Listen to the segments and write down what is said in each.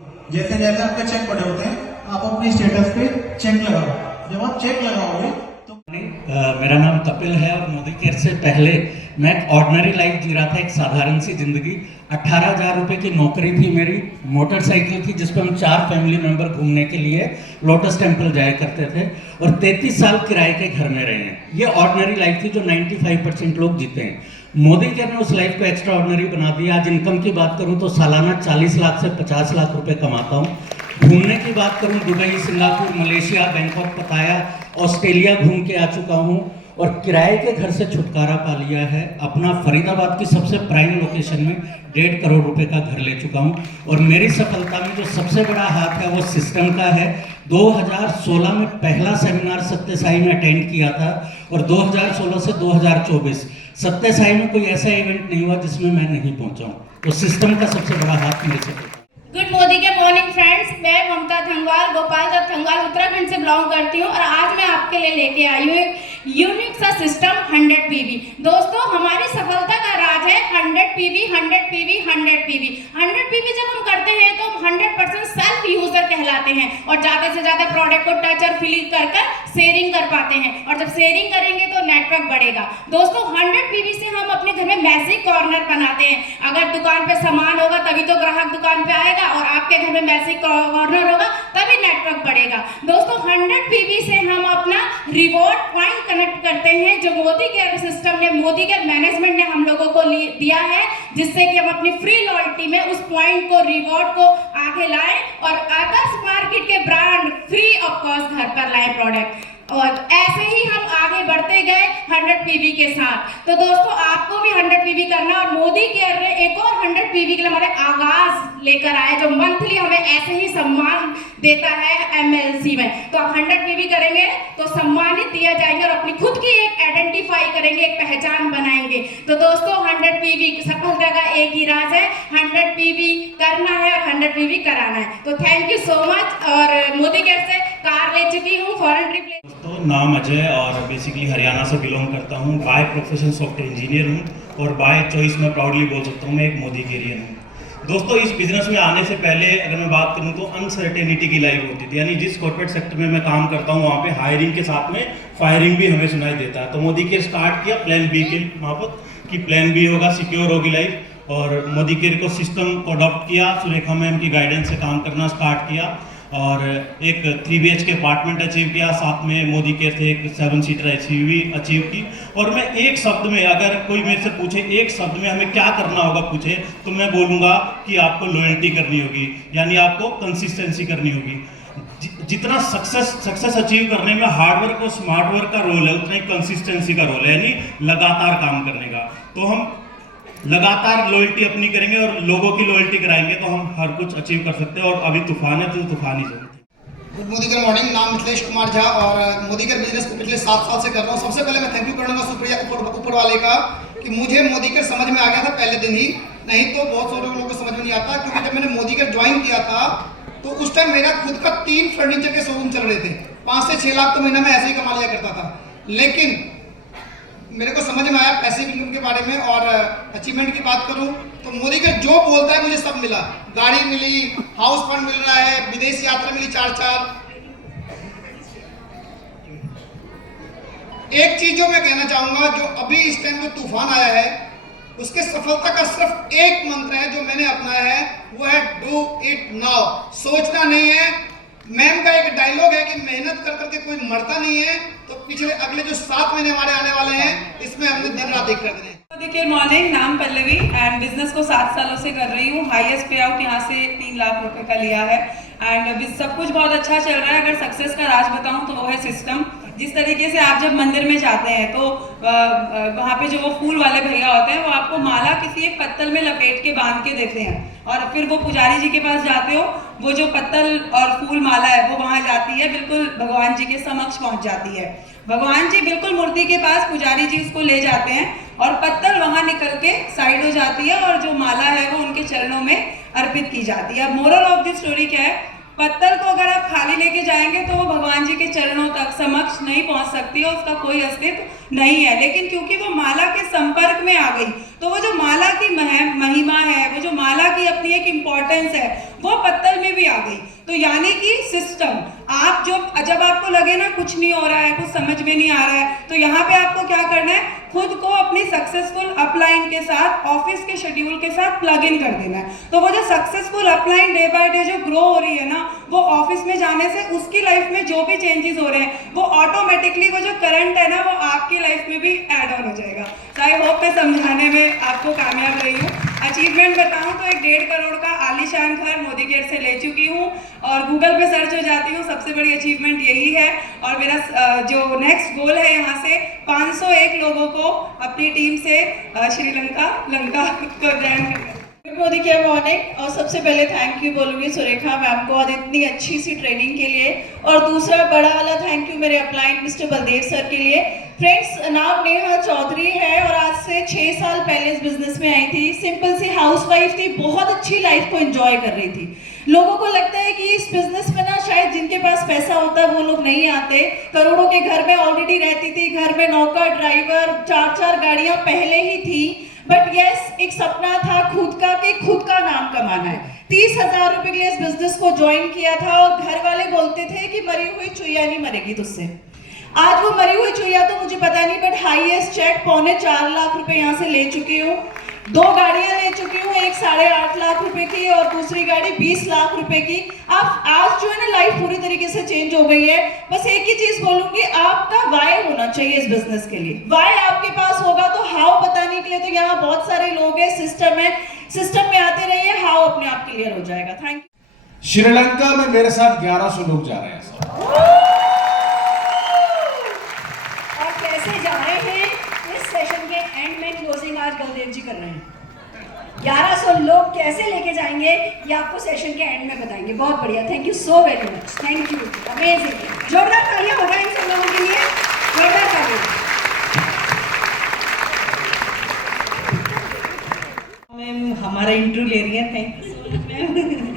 जैसे जैसे आपके चेक बड़े होते हैं आप अपने स्टेटस पे चेक लगाओ। जब आप चेक लगाओगे तो मेरा नाम कपिल है और मोदी केयर से पहले मैं एक ऑर्डिनरी लाइफ जी रहा था, एक साधारण सी जिंदगी। 18,000 रुपए की नौकरी थी मेरी, मोटरसाइकिल थी जिस पर हम 4 फैमिली मेंबर घूमने के लिए लोटस टेम्पल जाया करते थे और 33 साल किराए के घर में रहे हैं। ये ऑर्डिनरी लाइफ थी जो 95% लोग जीते हैं। मोदी केयर ने उस लाइफ को एक्स्ट्रा ऑर्डिनरी बना दिया। आज इनकम की बात करूं तो सालाना 40 लाख से 50 लाख रुपए कमाता हूं। घूमने की बात करूं, दुबई, सिंगापुर, मलेशिया, बैंकॉक, पताया, ऑस्ट्रेलिया घूम के आ चुका हूं और किराए के घर से छुटकारा पा लिया है। अपना फरीदाबाद की सबसे प्राइम लोकेशन में 1.5 करोड़ रुपए का घर ले चुका हूं और मेरी सफलता में जो सबसे बड़ा हाथ है वो सिस्टम का है। 2016 में पहला सेमिनार सत्य साई में अटेंड किया था और 2016 से 2024 सत्य साई में कोई ऐसा इवेंट नहीं हुआ जिसमें मैं नहीं पहुंचा हूं। तो सिस्टम का सबसे बड़ा हाथ मेरे से। गुड मोदी के मॉर्निंग फ्रेंड्स, मैं ममता थंगवाल गोपाल दत्त थंगवाल उत्तराखंड से बिलोंग करती हूँ और आज मैं आपके लिए लेके आई हूँ एक यूनिक सा सिस्टम 100 PV। दोस्तों हमारी सफलता का राज है 100 PV 100 PV 100 PV। 100 PV जब हम करते हैं तो 100% सेल्फ यूजर कहलाते हैं और ज्यादा से ज्यादा प्रोडक्ट को टच और फील कर शेयरिंग कर पाते हैं और जब शेयरिंग करेंगे तो नेटवर्क बढ़ेगा। दोस्तों 100 PV से हम अपने घर में मैजिक कॉर्नर बनाते हैं। अगर दुकान पे सामान होगा तभी तो ग्राहक दुकान पे आएगा और आपके घर में मैजिक कॉर्नर होगा तभी नेटवर्क बढ़ेगा। दोस्तों 100 PV से हम अपना रिवॉर्ड पॉइंट कनेक्ट करते हैं जो मोदी केयर सिस्टम ने, मोदी केयर मैनेजमेंट ने हम लोगों को दिया है, जिससे कि हम अपनी फ्री लॉयल्टी में उस पॉइंट को, रिवॉर्ड को आगे लाएं और आदर्श मार्केट के ब्रांड फ्री ऑफ कॉस्ट घर पर लाएं प्रोडक्ट। और ऐसे ही हम आगे बढ़ते गए 100 PV के साथ। तो दोस्तों आपको भी 100 PV करना और मोदी केयर ने एक और 100 PV के लिए हमारे आगाज लेकर आए जो मंथली हमें ऐसे ही सम्मान देता है MLC में। तो आप 100 PV करेंगे तो सम्मानित दिया जाएंगे और अपनी खुद की एक आइडेंटिफाई करेंगे, एक पहचान बनाएंगे। तो दोस्तों 100 PV सफलता का एक ही राज है, 100 PV करना है और 100 PV कराना है। तो थैंक यू सो मच। और मोदी केयर से कार ले चुकी हूँ, फॉरेन ट्रिप ले। तो नाम अजय और बेसिकली हरियाणा से बिलोंग करता हूँ। बाय प्रोफेशन सॉफ्टवेयर इंजीनियर हूँ और बाय चॉइस में प्राउडली बोल सकता हूँ मैं एक मोदी केरियन हूँ। दोस्तों इस बिजनेस में आने से पहले अगर मैं बात करूँ तो अनसर्टेनिटी की लाइफ होती थी, यानी जिस कॉर्पोरेट सेक्टर में मैं काम करता हूँ वहाँ पे हायरिंग के साथ में फायरिंग भी हमें सुनाई देता है। तो मोदी केयर स्टार्ट किया प्लान बी के मार्फत कि प्लान बी होगा, सिक्योर होगी लाइफ, और मोदी केयर को सिस्टम को अडॉप्ट किया। सुरेखा मैम की गाइडेंस से काम करना स्टार्ट किया और एक 3 BHK अपार्टमेंट अचीव किया। साथ में मोदी केयर से एक 7 सीटर SUV अचीव की। और मैं एक शब्द में, अगर कोई मेरे से पूछे एक शब्द में हमें क्या करना होगा पूछे, तो मैं बोलूँगा कि आपको लॉयल्टी करनी होगी, यानी आपको कंसिस्टेंसी करनी होगी। जितना सक्सेस अचीव करने में हार्ड वर्क और स्मार्ट वर्क का रोल है उतना ही कंसिस्टेंसी का रोल है, यानी लगातार काम करने का। तो हम लगातार लॉयल्टी अपनी करेंगे और लोगों की लॉयल्टी कराएंगे तो हम हर कुछ अचीव कर सकते हैं। और अभी तूफान है तो तूफान ही चलते। गुड मोदी केयर मॉर्निंग, नाम मिथिलेश कुमार झा और मोदी केयर बिजनेस को पिछले 7 साल से कर रहा हूँ। सबसे पहले मैं थैंक यू करूँगा सुप्रिया ऊपर वाले का कि मुझे मोदी केयर समझ में आ गया था पहले दिन ही, नहीं तो बहुत सारे लोगों को समझ में नहीं आता। क्योंकि जब मैंने मोदी केयर ज्वाइन किया था तो उस टाइम मेरा खुद का 3 फर्नीचर के शोरूम चल रहे थे। 5 से 6 लाख तो महीना में ऐसे ही कमा लिया करता था। लेकिन मेरे को समझ में आया पैसिव इनकम के बारे में। और अचीवमेंट की बात करूं तो मोदी का जो बोलता है मुझे सब मिला। गाड़ी मिली, हाउस फंड मिल रहा है, विदेश यात्रा मिली 4-4। एक चीज जो मैं कहना चाहूंगा, जो अभी इस टाइम जो तूफान आया है उसके सफलता का सिर्फ एक मंत्र है जो मैंने अपनाया है, वो है डू इट नाउ। सोचना नहीं है। मैम का एक डायलॉग है कि मेहनत कर करके कोई मरता नहीं है। तो पिछले अगले जो 7 महीने हमारे आने वाले हैं इसमें हमने दिन रात एक कर देने। मोदी केयर मॉर्निंग, नाम पल्लवी एंड बिजनेस को 7 सालों से कर रही हूँ। हाईएस्ट पे आउट यहाँ से 3 लाख रुपए का लिया है एंड सब कुछ बहुत अच्छा चल रहा है। अगर सक्सेस का राज बताऊँ तो वो है सिस्टम। जिस तरीके से आप जब मंदिर में जाते हैं तो वहाँ पे जो वो फूल वाले भैया होते हैं वो आपको माला किसी एक पत्तल में लपेट के बांध के देते हैं और फिर वो पुजारी जी के पास जाते हो, वो जो पत्तल और फूल माला है वो वहाँ जाती है, बिल्कुल भगवान जी के समक्ष पहुँच जाती है। भगवान जी बिल्कुल मूर्ति के पास, पुजारी जी उसको ले जाते हैं और पत्तल वहाँ निकल के साइड हो जाती है और जो माला है वो उनके चरणों में अर्पित की जाती है। अब मोरल ऑफ द स्टोरी क्या है पत्तल को अगर आप खाली लेके जाएंगे तो वो भगवान जी के चरणों तक समक्ष नहीं पहुंच सकती और उसका कोई अस्तित्व नहीं है। लेकिन क्योंकि वो माला के संपर्क में आ गई तो वो जो माला की महिमा है, वो जो माला की अपनी एक इम्पोर्टेंस है, वो पत्तल में भी आ गई। तो यानी कि सिस्टम, आप जब आपको लगे ना कुछ नहीं हो रहा है, कुछ समझ में नहीं आ रहा है, तो यहाँ पे आपको क्या करना है, खुद को अपनी सक्सेसफुल अपलाइन के साथ, ऑफिस के शेड्यूल के साथ प्लग इन कर देना है। तो वो जो successful upline day by day जो ग्रो हो रही है ना, वो ऑफिस में जाने से उसकी लाइफ में जो भी चेंजेस हो रहे हैं वो ऑटोमेटिकली वो जो करंट है ना वो आपकी लाइफ में भी ऐड ऑन हो जाएगा। तो आई होप मैं समझाने में आपको कामयाब रही हूँ। अचीवमेंट बताऊँ तो 1.5 करोड़ का आलीशान घर मोदी केयर से ले चुकी हूँ और गूगल पे सर्च हो जाती हूँ, सबसे बड़ी अचीवमेंट यही है। और मेरा जो नेक्स्ट गोल है यहाँ से 501 लोगों को अपनी टीम से श्रीलंका को ज्वाइन करना। मोदी केयर मॉर्निंग, और सबसे पहले थैंक यू बोलूँगी सुरेखा मैम को और इतनी अच्छी सी ट्रेनिंग के लिए, और दूसरा बड़ा वाला थैंक यू मेरे अपलाइन मिस्टर बलदेव सर के लिए। फ्रेंड्स, नाम नेहा चौधरी है और आज से 6 साल पहले इस बिजनेस में आई थी। सिंपल सी हाउसवाइफ थी, बहुत अच्छी लाइफ को एंजॉय कर रही थी। लोगों को लगता है कि इस बिजनेस में ना शायद जिनके पास पैसा होता है वो लोग नहीं आते। करोड़ों के घर में ऑलरेडी रहती थी, घर में नौकर, ड्राइवर, 4 गाड़ियां पहले ही थी। बट यस, एक सपना था खुद का नाम कमाना है। 30,000 रुपए के लिए इस बिजनेस को ज्वाइन किया था और घर वाले बोलते थे कि मरी हुई चुईया नहीं मरेगी तुझसे। आज वो मरी हुई चुईया तो मुझे पता नहीं, बट हाईएस्ट चेक 4.25 लाख रुपए यहाँ से ले चुकी हूँ। 2 गाड़ियां ले चुकी हूँ, एक 8.5 लाख रुपए की और दूसरी गाड़ी 20 लाख रुपए की। अब आज जो है ना लाइफ पूरी तरीके से चेंज हो गई है। बस एक ही चीज बोलूंगी, आपका वाई होना चाहिए इस बिजनेस के लिए। वाई आपके पास होगा तो हाउ बताने के लिए तो यहाँ बहुत सारे लोग हैं, सिस्टम है, सिस्टम में आते रहिए, हाउ अपने आप क्लियर हो जाएगा। Thank you. श्रीलंका में मेरे साथ 1100 लोग जा रहे हैं और कैसे जा रहे हैं इस सेशन के एंड में क्लोजिंग आज बलदेव जी कर रहे हैं। 1100 लोग कैसे लेके जाएंगे ये आपको सेशन के एंड में बताएंगे। बहुत बढ़िया, thank you so very much, thank you, amazing. जोरदार तालियां हो जाए इन सब लोगों के लिए, जोरदार तालियां। मैम हमारा इंटरव्यू ले रही है, thank you so much ma'am.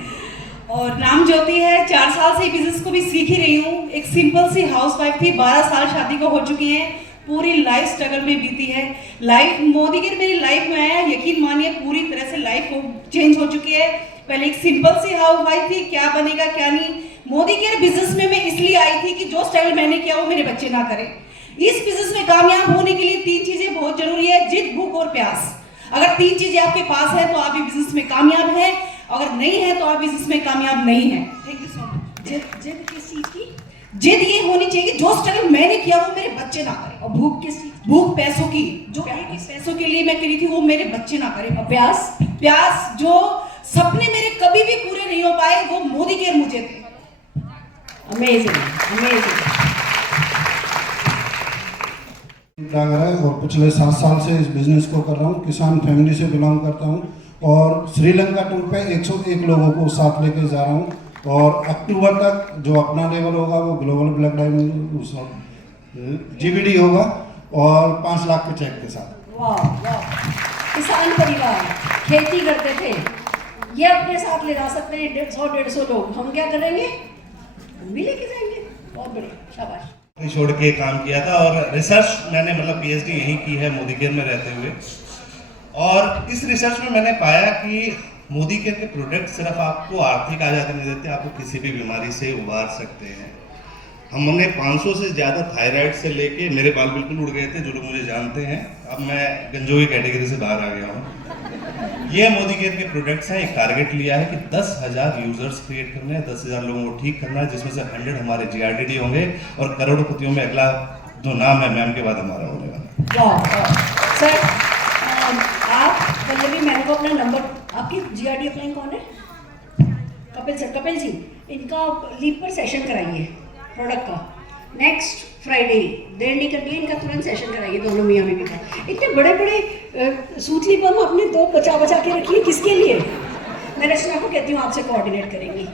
और नाम ज्योति है, 4 साल से बिजनेस को भी सीख ही रही हूँ। एक सिंपल सी हाउसवाइफ थी, 12 साल शादी को हो चुकी हैं, पूरी लाइफ स्ट्रगल में बीती है। लाइफ मोदी केयर मेरी लाइफ में आया, यकीन मानिए पूरी तरह से लाइफ चेंज हो चुकी है। पहले एक सिंपल सी हाउसवाइफ थी, क्या बनेगा क्या नहीं। मोदी केयर बिजनेस में मैं इसलिए आई थी कि जो स्ट्रगल मैंने किया वो मेरे बच्चे ना करें। इस बिजनेस में कामयाब होने के लिए 3 चीजें बहुत जरूरी है, जिद, भूख और प्यास। अगर 3 चीजें आपके पास है तो आप बिजनेस में कामयाब हैं, अगर नहीं है तो आप बिजनेस में कामयाब नहीं है। Thank you so much. जिद किस चीज की? जिद ये होनी चाहिए कि जो स्ट्रगल मैंने किया वो मेरे बच्चे ना करें। और भूख किस चीज? भूख पैसों की, जो पैसों के लिए मैं करी थी वो मेरे बच्चे ना करें। और प्यास? प्यास, जो सपने मेरे कभी भी पूरे नहीं हो पाए वो मोदी केयर मुझे थे। Amazing, amazing. और पिछले 7 साल से इस बिजनेस को कर रहा हूँ। किसान फैमिली से बिलोंग करता हूँ और श्रीलंका टूर पे 101 लोगों को साथ लेके जा रहा हूँ और अक्टूबर तक जो अपना लेवल होगा वो ग्लोबल ब्लैक डायमंड GBD होगा और 5 लाख के चेक के साथ। वाह वाह, किसान परिवार खेती करते थे, ये अपने साथ ले जा सकते हैं 150 लोग। हम क्या करेंगे? हम भी लेके जाएंगे। बहुत बढ़िया, शाबाश। छोड़ के काम किया था और रिसर्च मैंने मतलब PhD यहीं की है मोदी केयर में रहते हुए। और इस रिसर्च में मैंने पाया कि मोदी केयर के प्रोडक्ट सिर्फ आपको आर्थिक आज़ादी नहीं देते, आपको किसी भी बीमारी से उबार सकते हैं। हमने 500 से ज़्यादा थायराइड से लेके, मेरे बाल बिल्कुल उड़ गए थे, जो लोग मुझे जानते हैं। अब मैं गंजोई कैटेगरी से बाहर आ गया हूँ। ये मोदी केयर के प्रोडक्ट्स हैं। एक टारगेट लिया है कि 10,000 यूजर्स क्रिएट करने हैं, 10,000 लोगों को ठीक करना है, जिसमें से 100 हमारे GRDD होंगे और करोड़पतियों में अगला जो नाम है मैम के बाद हमारा होने वाला। सर आप पल्लवी मैम को अपना नंबर, आपकी GRD अपलाइन कौन है? कपिल सर, कपिल जी, इनका लीव पर सेशन कराइए प्रोडक्ट का। नेक्स्ट फ्राइडे देर नहीं करनी है, इनका तुरंत सेशन कराइए दोनों मियाँ बीवी का। इतने बड़े बड़े सूतली पर अपने 2 बचा के रखिए, किसके लिए? मैं रचना को कहती हूँ आपसे कोऑर्डिनेट करेंगी।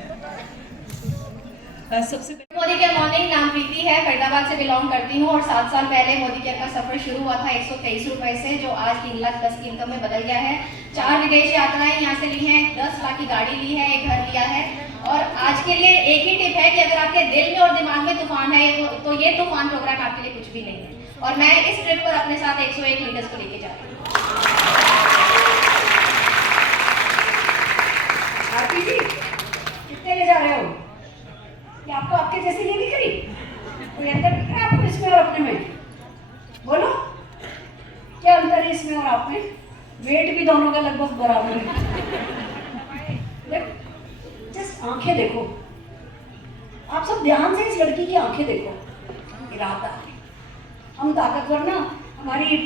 सबसे मोदी केयर मॉर्निंग, नाम प्रीति है, फरीदाबाद से बिलोंग करती हूँ और 7 साल पहले मोदी केयर का सफर शुरू हुआ था 123 रुपए से, जो आज 3,10,000 की इनकम में बदल गया है। 4 विदेश यात्राएं यहाँ से ली हैं, 10 लाख की गाड़ी ली है, एक घर लिया है और आज के लिए एक ही टिप है कि अगर आपके दिल में और दिमाग में तूफान है तो ये तूफान प्रोग्राम आपके लिए कुछ भी नहीं है। और मैं इस ट्रिप पर अपने साथ 101 लीडर्स को लेके जा रही हूँ। आरती जी कितने ले जा रहे हो? कि आपको आपके जैसे ये दिख रही? कोई अंतर दिख रहा है आपको इसमें और अपने में? बोलो क्या अंतर है इसमें और आप में? वेट भी दोनों का लगभग बराबर है। जस्ट आंखें देखो, आप सब ध्यान से इस लड़की की आंखें देखो। इरादा है, हम ताकतवर ना, हमारी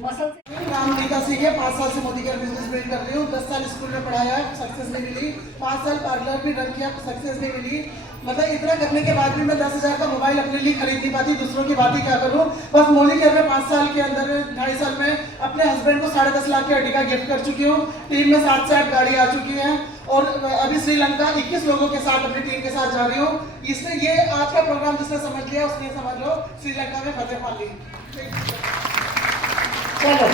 मसल से। नाम नीता सिंह है, 5 साल से मोदीकेयर बिजनेस बिल्ड कर रही हूँ। 10 साल स्कूल में पढ़ाया, सक्सेस नहीं मिली। 5 साल पार्लर भी रन किया, सक्सेस नहीं मिली। मतलब इतना करने के बाद भी मैं 10,000 का मोबाइल अपने लिए खरीद नहीं पाती, दूसरों की बात ही क्या करूँ। बस मोदीकेयर में 5 साल के अंदर 2.5 साल में अपने हस्बैंड को 10.5 लाख की अर्टिगा गिफ्ट कर चुकी हूँ। टीम में 7 से 8 गाड़ी आ चुकी है और अभी श्रीलंका 21 लोगों के साथ अपनी टीम के साथ जा रही हूँ। इससे ये आज का प्रोग्राम जिसने समझ लिया उसने समझ लो श्रीलंका में फतेह पा ली। चलो,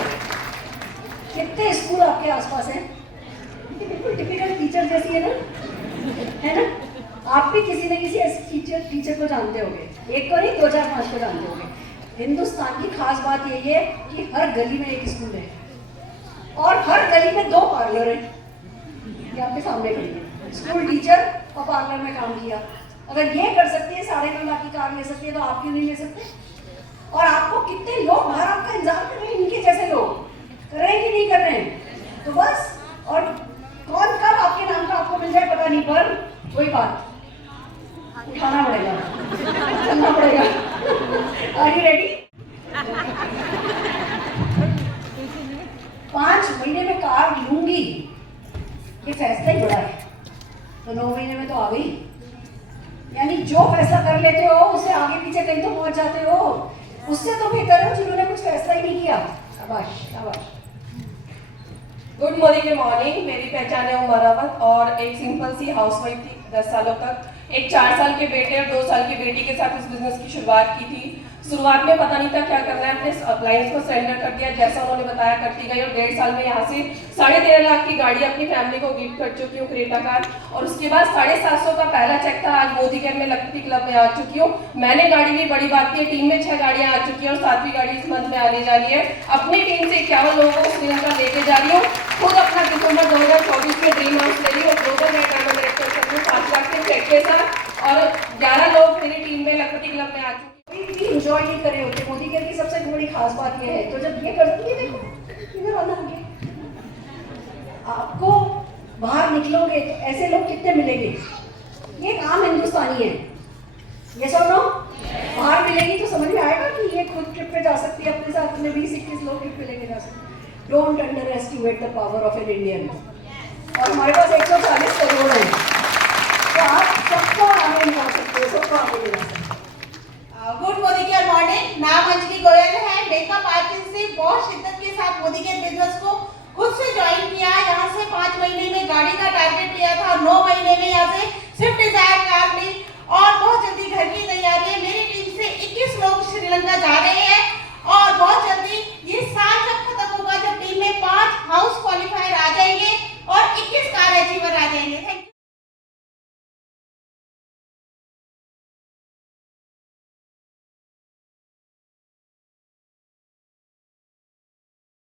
कितने स्कूल आपके आसपास हैं? बिल्कुल टिपिकल टीचर जैसी है ना? आप भी किसी न किसी टीचर को जानते होंगे, एक को नहीं 2, 4, 5 को जानते होंगे। हिंदुस्तान की खास बात यही है कि हर गली में एक स्कूल है और हर गली में 2 पार्लर है। ये आपके सामने खड़ी है, स्कूल टीचर और पार्लर में काम किया। अगर ये कर सकती है, 9.5 लाख की कार ले सकती है, तो आप क्यों नहीं ले सकते? और आपको कितने लोग बाहर आपका इंतजार कर रहे हैं, इनके जैसे लोग कर रहे हैं कि नहीं कर रहे हैं? तो बस, और कौन कब आपके नाम का आपको मिल जाए पता नहीं, पर कोई बात, उठाना पड़ेगा, चलना पड़ेगा। Are you ready? 5 महीने में कार लूंगी, ये फैसला ही बड़ा है, तो 9 महीने में तो आ गई। यानी जो फैसला कर लेते हो उससे आगे पीछे कहीं तो पहुंच जाते हो। उससे तो बेहतर हो जिन्होंने कुछ फैसला ही नहीं किया। शाबाश शाबाश। गुड मॉर्निंग, मेरी पहचान है उमर अवध और एक सिंपल सी हाउसवाइफ थी 10 सालों तक। एक 4 साल के बेटे और 2 साल की बेटी के साथ इस बिजनेस की शुरुआत की थी। शुरुआत में पता नहीं था क्या करना है, अपने अप्लायंस को सरेंडर कर दिया जैसा उन्होंने बताया, करती गई और 1.5 साल में यहाँ से 13.5 लाख की गाड़ी अपनी फैमिली को गिफ्ट कर चुकी हूँ, क्रेटा कार। और उसके बाद 750 का पहला चेक था, आज मोदीकेयर में लखपति क्लब में आ चुकी हूँ। मैंने गाड़ी ली, बड़ी बात की, टीम में 6 गाड़ियाँ आ चुकी हैं और 7वीं गाड़ी इस मंथ में आने जा रही है। अपनी टीम से 51 लोगों को श्रीलंका लेके जा रही हूँ। खुद अपना दिसंबर 2024 में ड्रीम हाउस ले रही हूँ, ग्लोबल डायरेक्टर कर रही हूँ 5 लाख के चेक के साथ, और 11 लोग मेरी टीम में लखपति क्लब में आ चुके हैं। भी इंजॉय नहीं कर रहे होते। मोदीकेयर की सबसे बड़ी खास बात यह है, तो जब ये करती है, देखो किधर आना आगे, आपको बाहर निकलोगे तो ऐसे लोग कितने मिलेंगे? ये एक आम हिंदुस्तानी है, ये सब नो बाहर मिलेगी तो समझ में आएगा कि ये खुद ट्रिप पे जा सकती है, अपने साथ में 20-21 लोग ट्रिप पे लेके जा सकते हैं। Don't under estimate the power of an Indian. और हमारे पास 140 करोड़ है, तो आप सबको आगे निकाल सकते हो, सबको आगे ले जा सकते हो। गुड मोदीकेयर मॉर्निंग, नाम अंजलि गोयल है। मेकअप आर्टिस्ट से बहुत शिद्दत के साथ मोदीकेयर बिजनेस को खुद से ज्वाइन किया। यहाँ से 5 महीने में गाड़ी का टारगेट लिया था, 9 महीने में यहाँ से स्विफ्ट डिजायर कार